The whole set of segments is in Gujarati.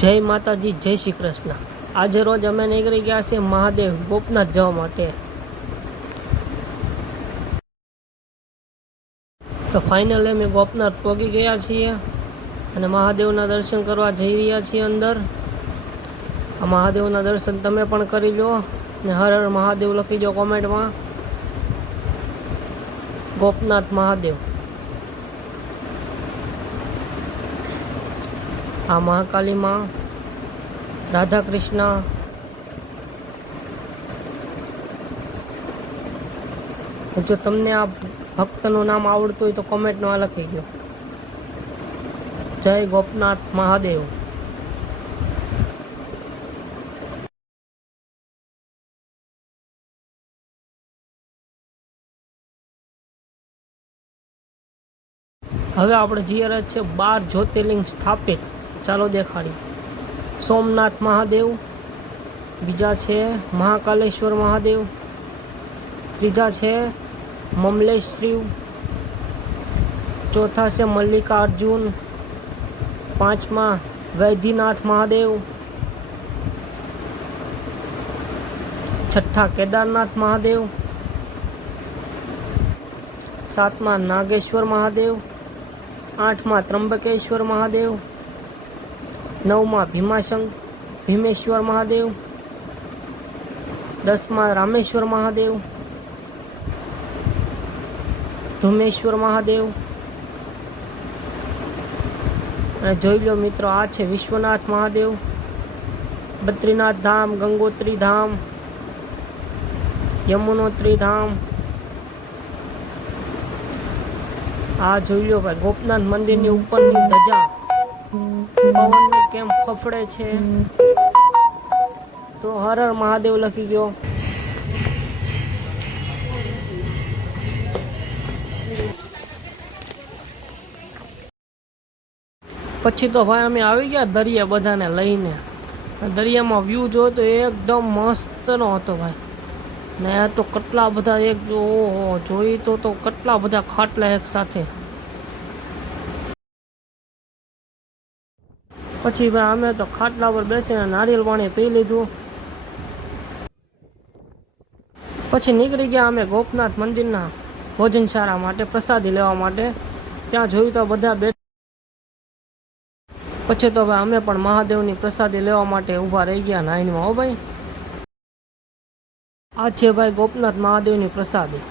જય માતાજી, જય શ્રી કૃષ્ણ। આજે રોજ અમે નીકળી ગયા છીએ મહાદેવ ગોપનાથ જવા માટે। તો ફાઇનલી અમે ગોપનાથ પહોંચી ગયા છીએ અને મહાદેવના દર્શન કરવા જઈ રહ્યા છીએ અંદર। આ મહાદેવના દર્શન તમે પણ કરી લો અને હર હર મહાદેવ લખી દો કોમેન્ટમાં। ગોપનાથ મહાદેવ। આ મહાકાલી માં, રાધા કૃષ્ણ, જો તમને આ ભક્તનું નામ આવડતું હોય તો કોમેન્ટમાં લખી દો। જય ગોપનાથ મહાદેવ। હવે આપણે જઈ રહ્યા છે 12 જ્યોતિર્લિંગ સ્થાપિત। ચાલો દેખાડી। સોમનાથ મહાદેવ, બીજા છે મહાકાલેશ્વર મહાદેવ, ત્રીજા છે મમલેશ શિવ, ચોથા છે મલ્લિકાર્જુન, પાંચમા વૈદ્યનાથ મહાદેવ, છઠ્ઠા કેદારનાથ મહાદેવ, સાતમા નાગેશ્વર મહાદેવ, આઠમા ત્રંબકેશ્વર મહાદેવ, નવમા ભીમેશ્વર મહાદેવ, દસમા રામેશ્વર મહાદેવ, ધુમેશ્વર મહાદેવ અને જોઈ લો મિત્રો, આ છે વિશ્વનાથ મહાદેવ, બદ્રીનાથ ધામ, ગંગોત્રી ધામ, યમુનોત્રી ધામ। આ જોઈ લો ભાઈ, ગોપનાથ મંદિરની ઉપરની ધજા પવનને કેમ ફફડે છે। તો હર હર મહાદેવ લખી ગયો। પછી તો ભાઈ અમે આવી ગયા દરિયા બધાને લઈને। દરિયામાં વ્યૂ જો તો એકદમ મસ્ત નો હતો ભાઈ, ને તો કેટલા બધા એક જોઈ તો કેટલા બધા ખાટલા એક સાથે। પછી ભાઈ અમે તો ખાટલા પર બેસીને નારિયેળ પાણી પી લીધું। પછી નીકળી ગયા અમે ગોપનાથ મંદિરના ભોજનશાળા માટે, પ્રસાદી લેવા માટે। ત્યાં જોયું તો બધા બેઠા। પછી તો ભાઈ અમે પણ મહાદેવની પ્રસાદી લેવા માટે ઊભા રહી ગયા લાઈનમાં। હો ભાઈ, આ છે ભાઈ ગોપનાથ મહાદેવની પ્રસાદી।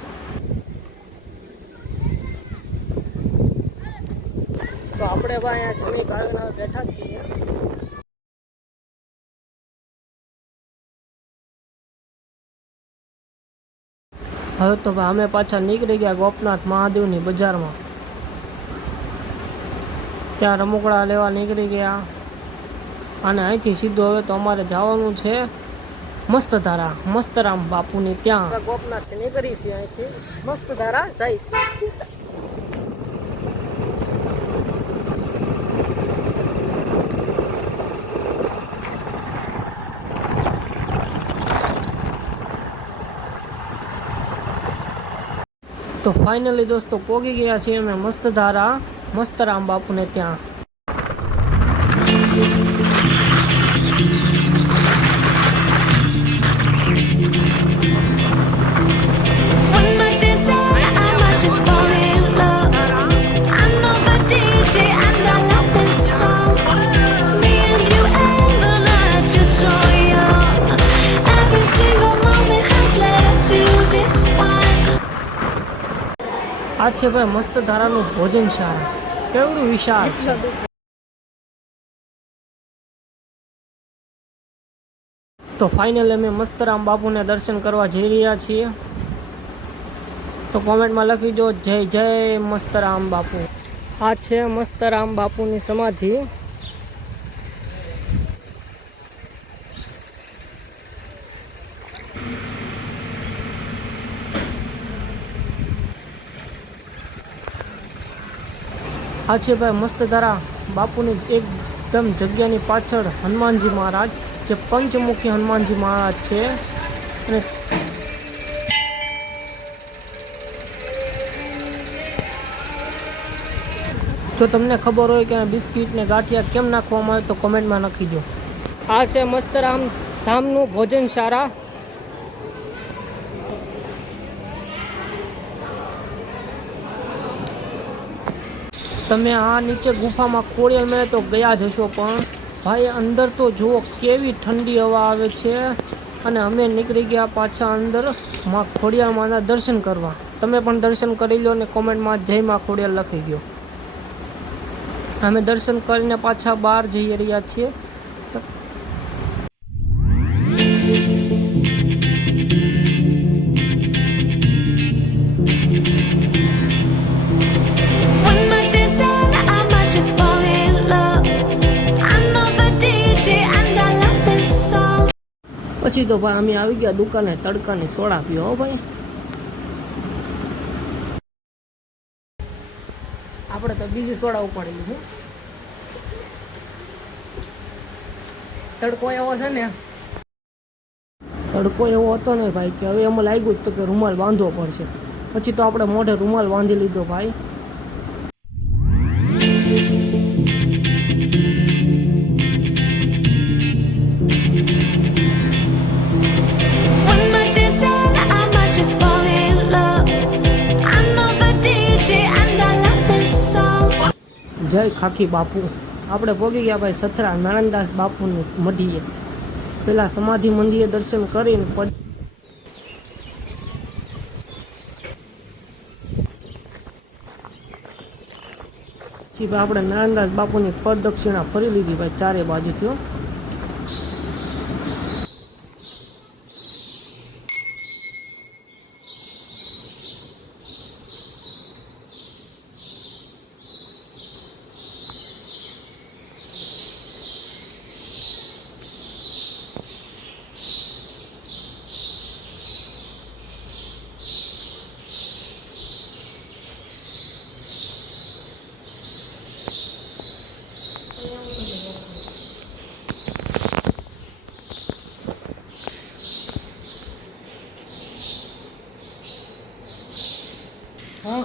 તો આપણે ભાઈ અહીંયા જમી કાવીને બેઠા છીએ। હવે તો ભાઈ અમે પાછા નીકળી ગયા ગોપનાથ મહાદેવની બજારમાં। ત્યાં રમકડા લેવા નીકળી ગયા અને અહીંથી સીધું હવે તો અમારે જવાનું છે મસ્તધારા, મસ્તરામ બાપુની ત્યાં। ગોપનાથથી નીકળી છે, અહીંથી મસ્તધારા જાય છે। તો ફાઇનલી દોસ્તો પહોંચી ગયા છીએ અમે મસ્તધારા મસ્તરામ બાપુને ત્યાં। આ છે ભાઈ મસ્ત ધારાનું ભોજનશાળા, કેવડું વિશાળ છે। તો ફાઇનલી અમે મસ્તરામ બાપુને દર્શન કરવા જઈ રહ્યા છીએ। તો કોમેન્ટમાં લખી દો જય જય મસ્તરામ બાપુ। આ છે મસ્તરામ બાપુની સમાધિ। આ છે ભાઈ મસ્તધારા બાપુની એકદમ જગ્યાની પાછળ હનુમાનજી મહારાજ, જે પંચમુખી હનુમાનજી મહારાજ છે। અને જો તમને ખબર હોય કે બિસ્કિટ ને ગાંઠિયા કેમ નાખવામાં આવે તો કોમેન્ટમાં લખી દો. આ છે મસ્તરામ ધામનું ભોજનશાળા. તમે આ નીચે ગુફામાં ખોડિયાર મેળે તો ગયા જ હશો, પણ ભાઈ અંદર તો જુઓ કેવી ઠંડી હવા આવે છે. અને અમે નીકળી ગયા પાછા અંદર માં ખોડિયાર માના દર્શન કરવા. તમે પણ દર્શન કરી લો અને કોમેન્ટમાં જય માં ખોડિયાર લખી દો. અમે દર્શન કરીને પાછા બહાર જઈ રહ્યા છીએ. પછી તો ભાઈ અમે આવી ગયા દુકાને તડકાની સોડા પીવો. હો ભાઈ, આપણે તો બીજી સોડા ઉપાડી છે. તડકો એવો છે ને, તડકો એવો હતો ને ભાઈ કે હવે એમાં લાગ્યું જ તો કે રૂમાલ બાંધવો પડશે. પછી તો આપણે મોઢે રૂમાલ બાંધી લીધો ભાઈ. જય ખાખી બાપુ. આપણે પહોંચી ગયા ભાઈ સથરા નારાયણદાસ બાપુની મઢીએ. પેલા સમાધિ મંદિરે દર્શન કરીને પછી આપણે નારાયણદાસ બાપુની પ્રદક્ષિણા ફરી લીધી ભાઈ ચારે બાજુથી.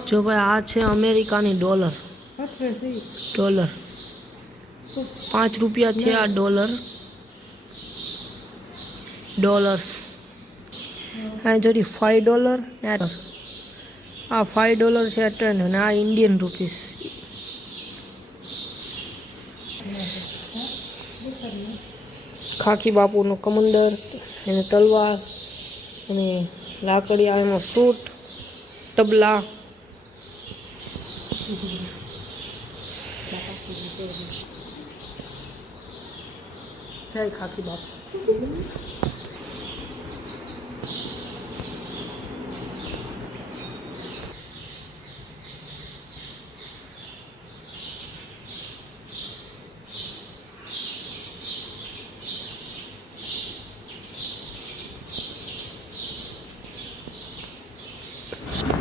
જો ભાઈ આ છે અમેરિકાની ડોલર. 5 રૂપિયા છે આ ડોલર્સ. આ જોડી $5 આ $5 છે 10 અને આ ઇન્ડિયન રૂપીસ. ખાખી બાપુનું કમંદર અને તલવાર અને લાકડી એનો સૂટ, તબલા. જય ખાખી બાપુ.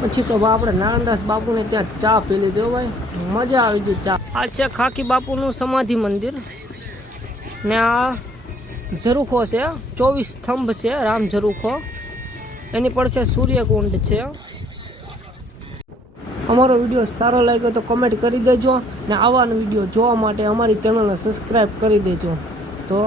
પછી તો આપણે નારાયણદાસ બાપુને ત્યાં ચા પી લીધો ભાઈ, મજા આવી ગઈ ચા. આ છે ખાખી બાપુનું સમાધિ મંદિર ને આ ઝરૂખો છે, 24 સ્તંભ છે રામ ઝરૂખો. એની પડખે સૂર્યકુંડ છે. અમારો વિડીયો સારો લાગ્યો તો કમેન્ટ કરી દેજો ને આવા વિડીયો જોવા માટે અમારી ચેનલને સબસ્ક્રાઈબ કરી દેજો. તો